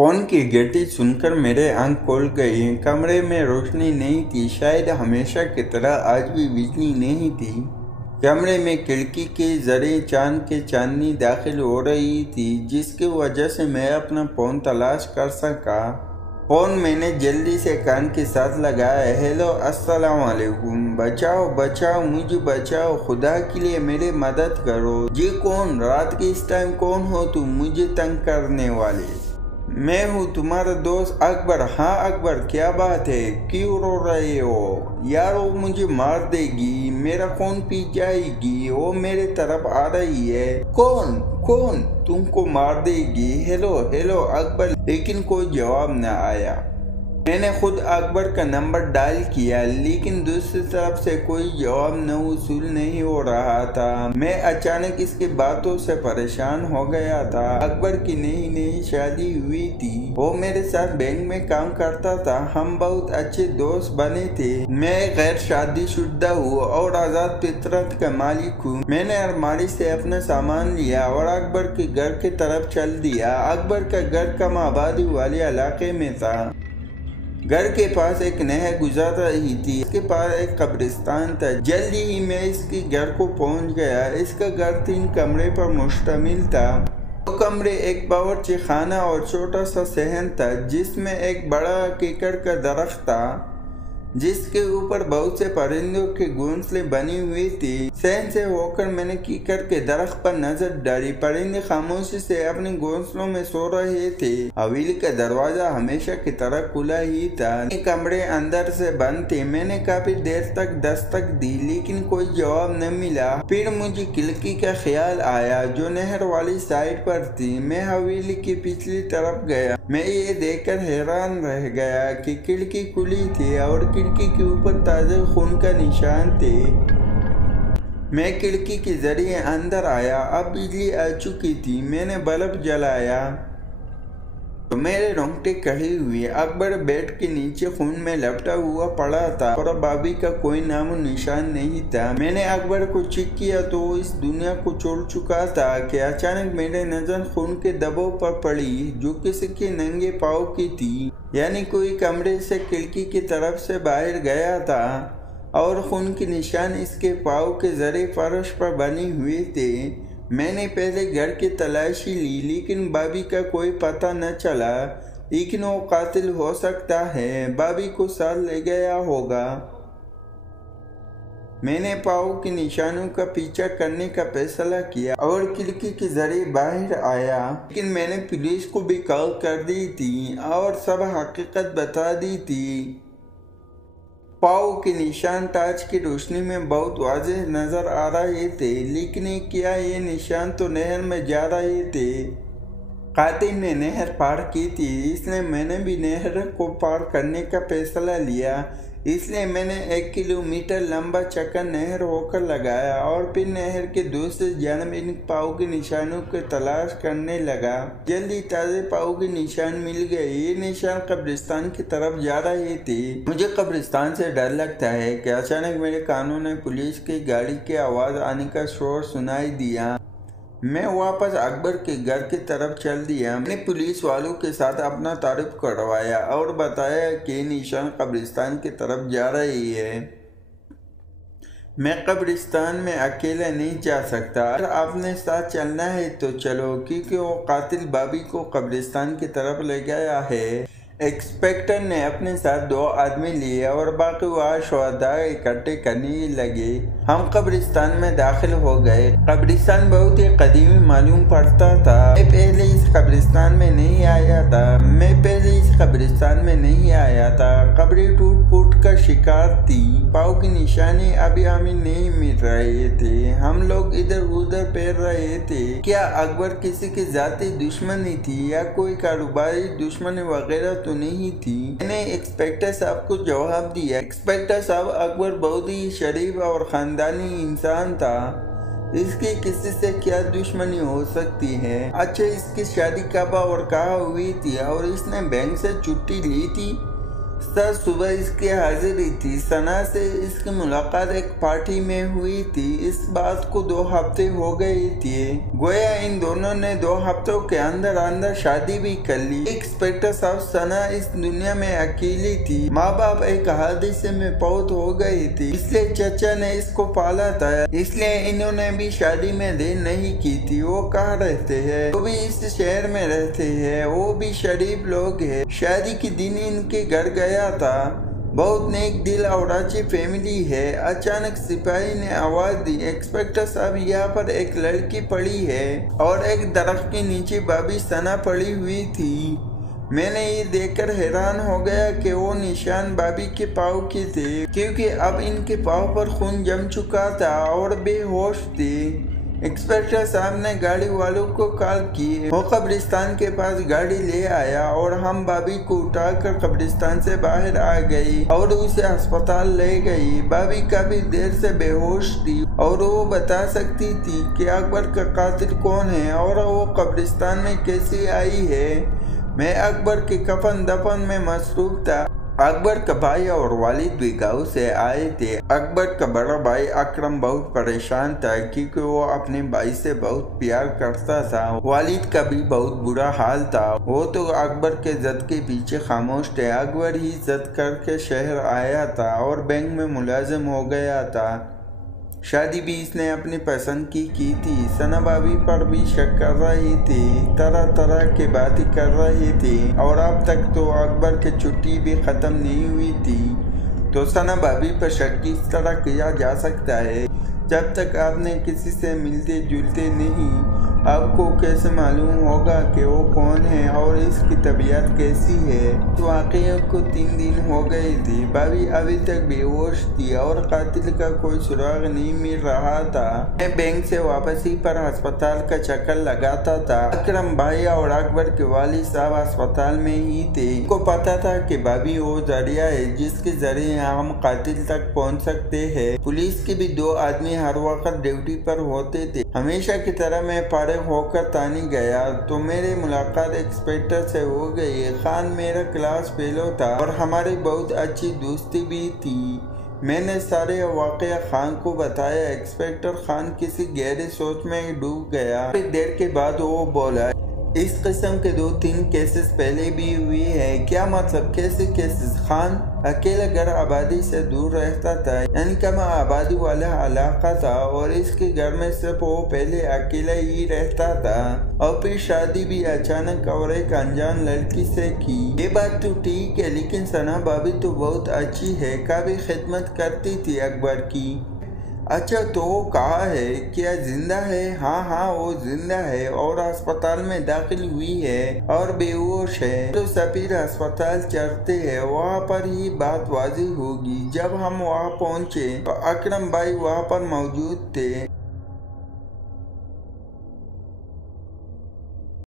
Phone की घंटी सुनकर मेरे आंख खोल गई। कमरे में रोशनी नहीं थी, शायद हमेशा की तरह आज भी बिजली नहीं थी। कमरे में खिड़की के जरिए चांद की चांदनी दाखिल हो रही थी, जिसकी वजह से मैं अपना फोन तलाश कर सका। फोन मैंने जल्दी से कान के साथ लगाया। हेलो, अस्सलाम वालेकुम। बचाओ बचाओ, मुझे बचाओ, खुदा के लिए मेरी मदद करो। जी कौन? रात के इस टाइम कौन हो तुम, मुझे तंग करने वाले? मैं हूँ तुम्हारा दोस्त अकबर। हाँ अकबर, क्या बात है, क्यों रो रहे हो? यार वो मुझे मार देगी, मेरा फोन पी जाएगी, वो मेरे तरफ आ रही है। कौन कौन तुमको मार देगी? हेलो हेलो अकबर, लेकिन कोई जवाब न आया। मैंने खुद अकबर का नंबर डायल किया, लेकिन दूसरी तरफ से कोई जवाब न वसूल नहीं हो रहा था। मैं अचानक इसकी बातों से परेशान हो गया था। अकबर की नई नई शादी हुई थी, वो मेरे साथ बैंक में काम करता था। हम बहुत अच्छे दोस्त बने थे। मैं गैर शादीशुदा हूँ और आजाद फितरत का मालिक हूँ। मैंने अलमारी से अपना सामान लिया और अकबर के घर की तरफ चल दिया। अकबर का घर कम आबादी वाले इलाके में था। घर के पास एक नहर गुजर रही थी, इसके पास एक कब्रिस्तान था। जल्दी ही मैं इसके घर को पहुंच गया। इसका घर 3 कमरे पर मुश्तमिल था। 2 कमरे, एक बावर्ची खाना और छोटा सा सहन था, जिसमें एक बड़ा कीकर का दरख्त था, जिसके ऊपर बहुत से परिंदों के घोंसले बनी हुई थी। सहन से होकर मैंने कीकर के दरख्त पर नजर डाली। परिंदे खामोशी से अपने घोंसलों में सो रहे थे। हवेली का दरवाजा हमेशा की तरह खुला ही था। कमरे अंदर से बंद थे। मैंने काफी देर तक दस्तक दी, लेकिन कोई जवाब न मिला। फिर मुझे खिड़की का ख्याल आया, जो नहर वाली साइड पर थी। मैं हवेली की पिछली तरफ गया। मैं ये देखकर हैरान रह गया कि खिड़की खुली थी और खिड़की के ऊपर ताजे खून का निशान थे। मैं खिड़की के जरिए अंदर आया। अब बिजली आ चुकी थी। मैंने बल्ब जलाया तो मेरे रोंगटे खड़े हुए। अकबर बेड के नीचे खून में लपटा हुआ पड़ा था और भाभी का कोई नामो निशान नहीं था। मैंने अकबर को चेक किया तो वो इस दुनिया को छोड़ चुका था कि अचानक मेरे नजर खून के दबाव पर पड़ी, जो किसी के नंगे पाँव की थी। यानी कोई कमरे से खिड़की की तरफ से बाहर गया था और खून के निशान इसके पाँव के जरिए फर्श पर बने हुए थे। मैंने पहले घर की तलाशी ली, लेकिन भाभी का कोई पता न चला। लेकिन वो कातिल हो सकता है, भाभी को साथ ले गया होगा। मैंने पाँव के निशानों का पीछा करने का फैसला किया और खिड़की के जरिए बाहर आया। लेकिन मैंने पुलिस को भी कॉल कर दी थी और सब हकीकत बता दी थी। पाँव के निशान टार्च की रोशनी में बहुत वाज़ेह नजर आ रहे थे, लेकिन क्या ये निशान तो नहर में जा रहे थे। कातिल ने नहर पार की थी, इसलिए मैंने भी नहर को पार करने का फैसला लिया। इसलिए मैंने 1 किलोमीटर लंबा चक्कर नहर होकर लगाया और फिर नहर के दूसरे जानब इन पाँव के निशानों की तलाश करने लगा। जल्दी ताज़े पाँव के निशान मिल गए। ये निशान कब्रिस्तान की तरफ जा रहे थे। मुझे कब्रिस्तान से डर लगता है कि अचानक मेरे कानों ने पुलिस की गाड़ी की आवाज़ आने का शोर सुनाई दिया। मैं वापस अकबर के घर की तरफ चल दिया। मैंने पुलिस वालों के साथ अपना तारुफ करवाया और बताया कि निशान कब्रिस्तान की तरफ जा रही है। मैं कब्रिस्तान में अकेला नहीं जा सकता। अगर आपने साथ चलना है तो चलो, क्योंकि वो कातिल भाभी को कब्रिस्तान की तरफ ले गया है। इंस्पेक्टर ने अपने साथ 2 आदमी लिए और बाकी वहाँ शुहदा इकट्ठे करने लगे। हम कब्रिस्तान में दाखिल हो गए। कब्रिस्तान बहुत ही कदीमी मालूम पड़ता था। मैं पहले इस कब्रिस्तान में नहीं आया था। कब्रें टूट फूट का शिकार थी। पाँव की निशानी अभी हमें नहीं मिल रहे थे। हम लोग इधर उधर पैर रहे थे। क्या अकबर किसी की जाती दुश्मनी थी या कोई कारोबारी दुश्मनी वगैरह तो नहीं थी? मैंने इंस्पेक्टर साहब को जवाब दिया। इंस्पेक्टर साहब, अकबर बहुत ही शरीफ और खानदानी इंसान था। इसकी किसी से क्या दुश्मनी हो सकती है? अच्छा, इसकी शादी कब और कहाँ हुई थी और इसने बैंक से छुट्टी ली थी? सर सुबह इसकी हाजिरी थी। सना से इसकी मुलाकात एक पार्टी में हुई थी। इस बात को 2 हफ्ते हो गए थे। गोया इन दोनों ने 2 हफ्तों के अंदर अंदर शादी भी कर ली। इंस्पेक्टर साहब, सना इस दुनिया में अकेली थी। माँ बाप एक हादसे में फौत हो गई थी, इसलिए चचा ने इसको पाला था, इसलिए इन्होंने भी शादी में देर नहीं की थी। वो कहाँ रहते हैं? वो भी इस शहर में रहते हैं। वो भी शरीफ लोग हैं। शादी के दिन इनके घर गया था। बहुत नेक दिल और अच्छी फैमिली है। अचानक सिपाही ने आवाज दी, इंस्पेक्टर साहब, यहाँ पर एक लड़की पड़ी है। और एक दरख्त के नीचे भाभी सना पड़ी हुई थी। मैंने ये देखकर हैरान हो गया कि वो निशान भाभी के पाँव के थे, क्योंकि अब इनके पाँव पर खून जम चुका था और बेहोश थे। इंस्पेक्टर साहब ने गाड़ी वालों को कॉल की। वो कब्रिस्तान के पास गाड़ी ले आया और हम भाभी को उठाकर कब्रिस्तान से बाहर आ गई और उसे अस्पताल ले गई। भाभी काफी देर से बेहोश थी और वो बता सकती थी कि अकबर का कातिल कौन है और वो कब्रिस्तान में कैसे आई है। मैं अकबर के कफन दफन में मसरूफ था। अकबर का भाई और वालिद भी गाँव से आए थे। अकबर का बड़ा भाई अकरम बहुत परेशान था, क्योंकि वो अपने भाई से बहुत प्यार करता था। वालिद का भी बहुत बुरा हाल था। वो तो अकबर के जद के पीछे खामोश थे। अकबर ही जद करके शहर आया था और बैंक में मुलाजिम हो गया था। शादी भी इसने अपनी पसंद की थी। सना भाभी पर भी शक कर रही थी, तरह तरह की बातें कर रही थी और अब तक तो अकबर की छुट्टी भी ख़त्म नहीं हुई थी। तो सना भाभी पर शक किस तरह किया जा सकता है? जब तक आपने किसी से मिलते जुलते नहीं, आपको कैसे मालूम होगा कि वो कौन है और इसकी तबीयत कैसी है? तो वाक़या को 3 दिन हो गए थे। भाभी अभी तक बेहोश थी और कातिल का कोई सुराग नहीं मिल रहा था। मैं बैंक से वापसी पर अस्पताल का चक्कर लगाता था। अकरम भाई और अकबर के वालिद साहब अस्पताल में ही थे। उनको पता था कि भाभी वो जरिया है जिसके जरिए हम कातिल तक पहुँच सकते हैं। पुलिस के भी 2 आदमी हर वक्त ड्यूटी पर होते थे। हमेशा की तरह मैं फारिग होकर तानी गया तो मेरी मुलाकात इंस्पेक्टर से हो गई। खान मेरा क्लास फेलो था और हमारी बहुत अच्छी दोस्ती भी थी। मैंने सारे वाक़या खान को बताया। इंस्पेक्टर खान किसी गहरी सोच में डूब गया। थोड़ी देर के बाद वो बोला, इस किस्म के 2-3 केसेस पहले भी हुए हैं। क्या मतलब? कैसे केसेस? खान अकेला घर आबादी से दूर रहता था, यानी कम आबादी वाला इलाका था और इसके घर में सिर्फ वो पहले अकेला ही रहता था और फिर शादी भी अचानक और एक अनजान लड़की से की। ये बात तो ठीक है, लेकिन सना भाभी तो बहुत अच्छी है, काफी खिदमत करती थी अकबर की। अच्छा, तो वो कहाँ है? क्या जिंदा है? हाँ, वो जिंदा है और अस्पताल में दाखिल हुई है और बेहोश है। तो सफीर अस्पताल चलते हैं, वहाँ पर ही बात वाज़ेह होगी। जब हम वहाँ पहुँचे तो अकरम भाई वहाँ पर मौजूद थे।